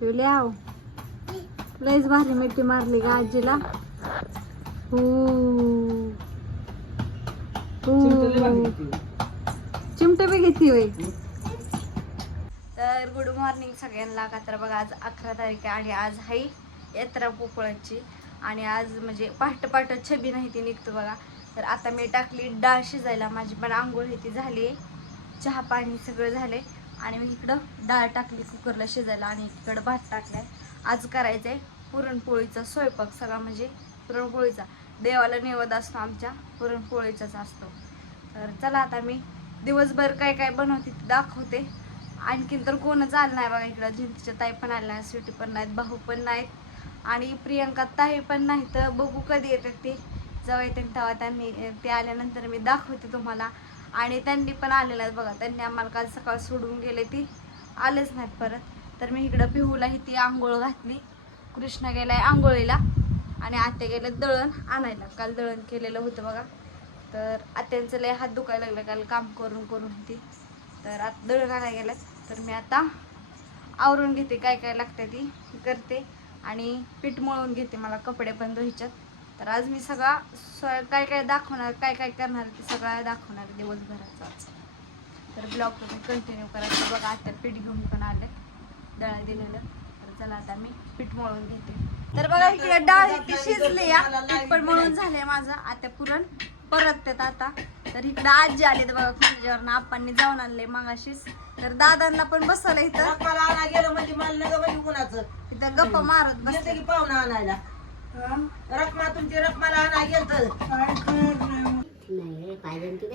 पिवल्या लयच भारी मिठी मारली का आजीला. चिमटे बी घेतली होय. तर गुड मॉर्निंग सगळ्यांना. का तर बघा आज 11 तारीख आहे आणि आज आहे यात्रा पोपळाची. आणि आज म्हणजे पहाट छबी नाही ती निघतो बघा. तर आता मी टाकली डाळ शिजायला. माझी पण आंघोळ ही ती झाली, चहा पाणी सगळं झाले. आणि मी इकडं डाळ टाकली कुकरला शिजायला आणि इकडं भात टाकलाय. आज करायचंय पुरणपोळीचा स्वयंपाक सगळा, म्हणजे पुरणपोळीचा देवाला नैवेद्य असतो आमच्या, पुरणपोळीचाच असतो. तर चला आता मी दिवसभर काय काय बनवते ते दाखवते. आणखीन तर कोणच आलं नाही बघा इकडं. जिंतीच्या ताई पण आल्या नाही, स्वीटी पण नाहीत, भाऊ पण नाहीत आणि प्रियंका ताई पण नाही. तर बघू कधी येतात ते, जेव्हा येते तेव्हा त्यांनी ते आल्यानंतर मी दाखवते तुम्हाला. आणि त्यांनी पण आलेलं आहेत बघा. त्यांनी आम्हाला काल सकाळ सोडून गेले, ती आलेच नाहीत परत. तर मी इकडं पिहूला ही ती आंघोळ घातली. कृष्ण गेलाय आंघोळीला आणि आत्या गेले दळण आणायला. काल दळण केलेलं होतं बघा. तर आत्यांचं लय हात दुखायला लागलं काल काम करून करून ती. तर आता दळण आणायला गेलं. तर मी आता आवरून घेते, काय काय लागते ती करते आणि पीठ मळून घेते. मला कपडे पण धुवायच्यात. तर आज मी सगळा काय काय दाखवणार, काय काय करणार ते सगळं दाखवणार दिवसभराचाच. तर ब्लॉग तुम्ही कंटिन्यू करायचं बघा. आता पीठ घेऊन पण आले, डाळ दिलेलं. तर चला आता मी पीठ मळून घेते. तर बघा इकडे डाळ ती शिजली या, पीठ पण मळून झाले माझं. आता पुरण परततात आता. तर इकडे आजी आले तर बघा खुर्जीवर आप्पांनी जाऊन आणले मागाशीच. तर दादांना पण बसवलं इथं. इथं गप्पा मारत बसते की पाहुणा आणायला. रखमा तुमची रखमाला आणा गेलत.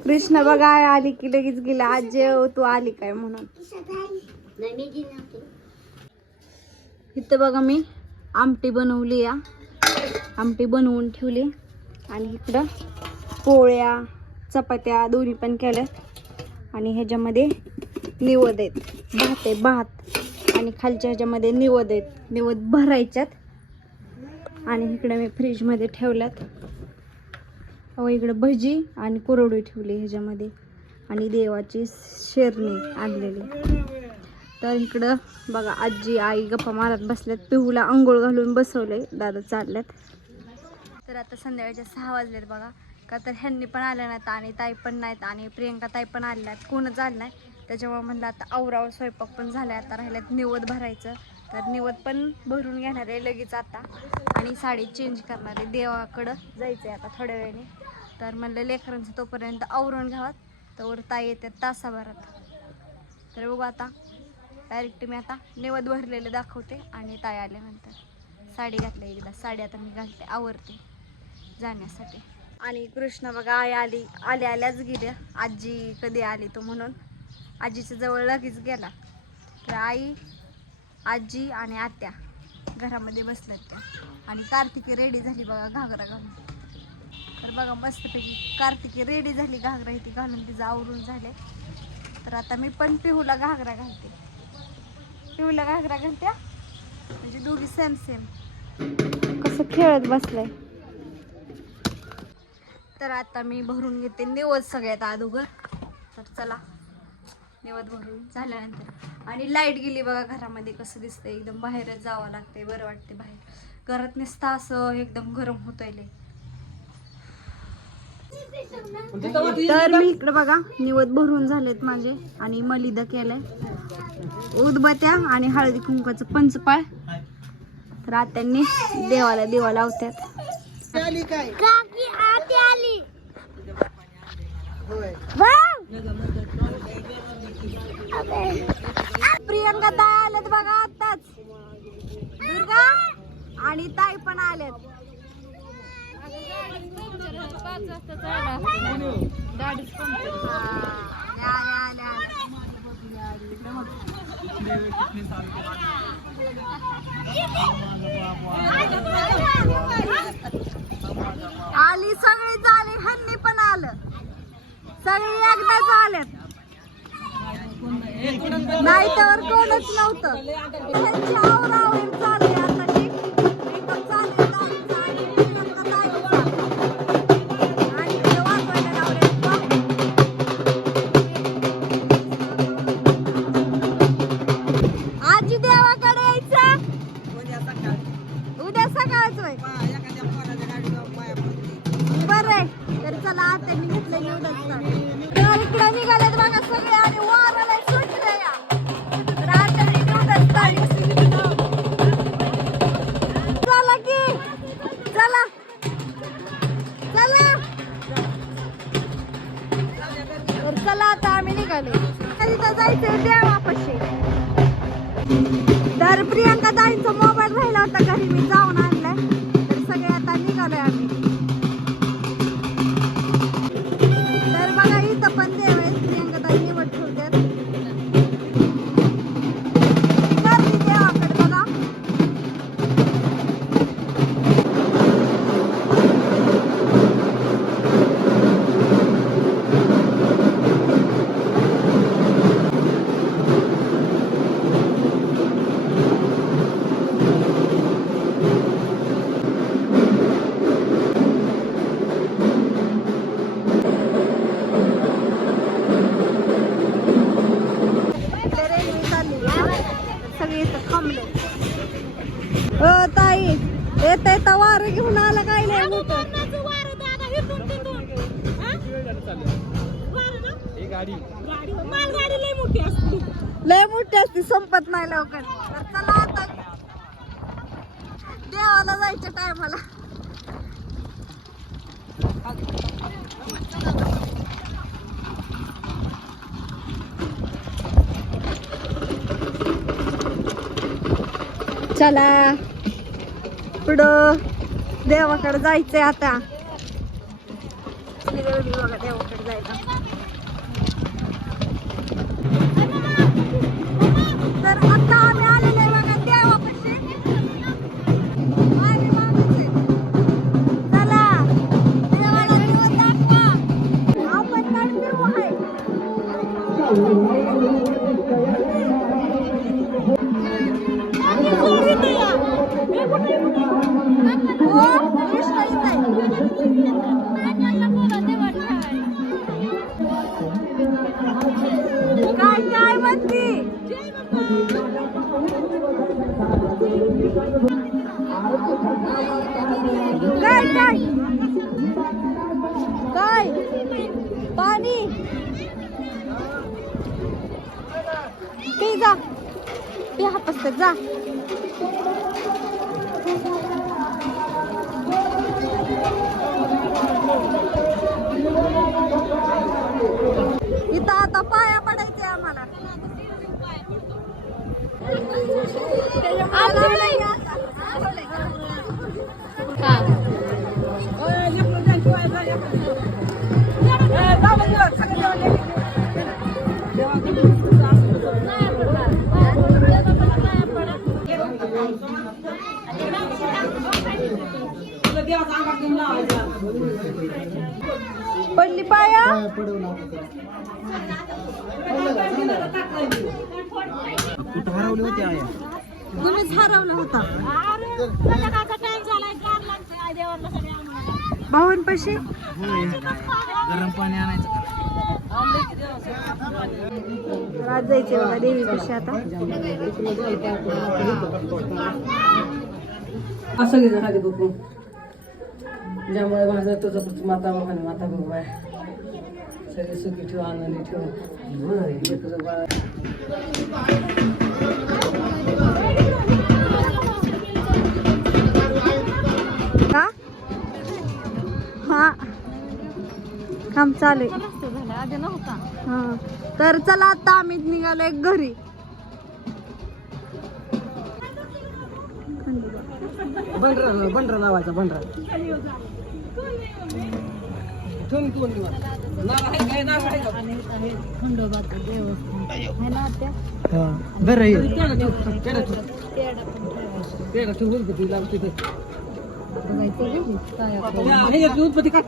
कृष्ण बघा आली की लगेच गेला. आजी तू आली काय म्हणून. इथं बघा मी आमटी बनवली या, आमटी बनवून ठेवली. आणि इकडं पोळ्या चपात्या दोन्ही पण केल्यात. आणि ह्याच्यामध्ये निवद आहेत, भात आहे भात. आणि खालच्या ह्याच्यामध्ये निवद आहेत, निवद भरायच्यात. आणि इकडे मी फ्रीजमध्ये ठेवल्यात. अहो इकडं भजी आणि कुरवडी ठेवली ह्याच्यामध्ये. आणि देवाची शेरणी आणलेली. तर इकडं बघा आजी आई गप्पा मारत बसल्यात. पिहूला अंघोळ घालून बसवले, दादा चालल्यात. तर आता संध्याकाळच्या 6 वाजलेत बघा. का तर ह्यांनी पण आल्या नाहीत आणि ताई पण नाहीत आणि प्रियंका ताई पण आल्या नाहीत, कोणच आलं नाही. त्याच्यामुळे म्हणलं आता आवरावर स्वयंपाक पण झालाय. आता राहिल्यात निवद भरायचं. तर निवद पण भरून घेणार आहे लगेच आता. आणि साडी चेंज करणार आहे, देवाकडं जायचं आहे आता थोड्या वेळाने. तर म्हणलं लेकरांचं तोपर्यंत आवरून घ्यावात, तर ताई येतात तासाभरात. तर बघू आता डायरेक्ट मी आता निवद भरलेलं दाखवते आणि ताई आल्यानंतर. साडी घातली एकदा, साडी आता मी घालते आवरते जाण्यासाठी. आणि कृष्ण बघा आई आल्याच गेल्या. आजी कधी आली तो म्हणून आजीच्या जवळ लगेच गेला. तर आई आजी आणि आत्या घरामध्ये बसल्यात त्या. आणि कार्तिकी रेडी झाली बघा घागरा घालून. तर बघा मस्तपैकी कार्तिकी रेडी झाली घागरा इथे घालून, तिचं आवरून झाले. तर आता मी पण पिहूला घागरा घालते. पिहूला घागरा घालत्या म्हणजे दोघी सेम सेम. कसं खेळत बसलंय. तर आता मी भरून घेते निवद सगळ्यात अगोदर. तर चला निवद भरून झाल्यानंतर. आणि लाईट गेली बघा घरामध्ये, कसं दिसतंय एकदम. बाहेरच जावं लागतंय, बरं वाटते बाहेर. घरात नुसतं असं एकदम गरम होतंय लय. तर मी इकडे बघा निवद भरून झालेत माझे. आणि मलिदा केलाय, उदबत्या आणि हळदी कुंकाचं पंचपाळ. तर आत्यांनी देवाला दिवा लावतात. प्रियंका ताई आल्यात बघा आताच. दुर्गा आणि ताई पण आल्यात. आली सगळीच आली, ह्यांनी पण आलं. सगळी एकदाच आल्यात, नाही तर कोणच नव्हतं. ह्यांची आवरावर चालू आहे आता. मेकअप चालू आणि वाजवायला लावले. आजी देवाकडे यायचं. टेकायचं होय. बरं आहे. तर चला आता मी घेतलं एवढंच तर इकडे निघालेत बघा सगळे आणि वाराला सुटले या. तर आता मी एवढंच चला की चला चला. तर चला आता आम्ही निघाले. तिथं जायचंय देवापाशी. तर प्रियंका ताईंचा मोबाईल राहिला होता घरी, मी जाऊन आणलाय. तर सगळे आता निघालोय आम्ही. तर बघा इथं पण देव आहे. प्रियंका ताई निवड ठेवतात गर्दी देवाकडे बघा. ताई येत येता वार घेऊन आला काय नाही मोठं. लय मोठी असते संपत नाही लवकर. तर चला आता देवाला जायच्या टायमाला. चला पुढं देवाकडे जायचंय आता. बघा देवाकडे जायचं. तर आता आम्ही आलेलो आहे बघा देवापाशी. चला देवाला देव दाखवा. आपण कंटिन्यू आहे. काय काय म्हणती काय काय काय पाणी पी जा. पी हापसते जा. इथं आता पाया पडायचे आम्हाला. पडली पाया. तुम्हीच हरवला होता भावांपाशी. गरम पाणी आणायचं. आज जायचे बघा देवीपाशी आता. असं घेऊन आधी बघू. ज्यामुळे माझं तुझं माता मोहन माता बघू आहे. सगळे सुखी ठेव आनंदी ठेव. का हा काम चालू आहे. हा तर चला आता आम्ही निघालोय घरी. बंडरा लावायचा. बंडरा उत्पत्ती का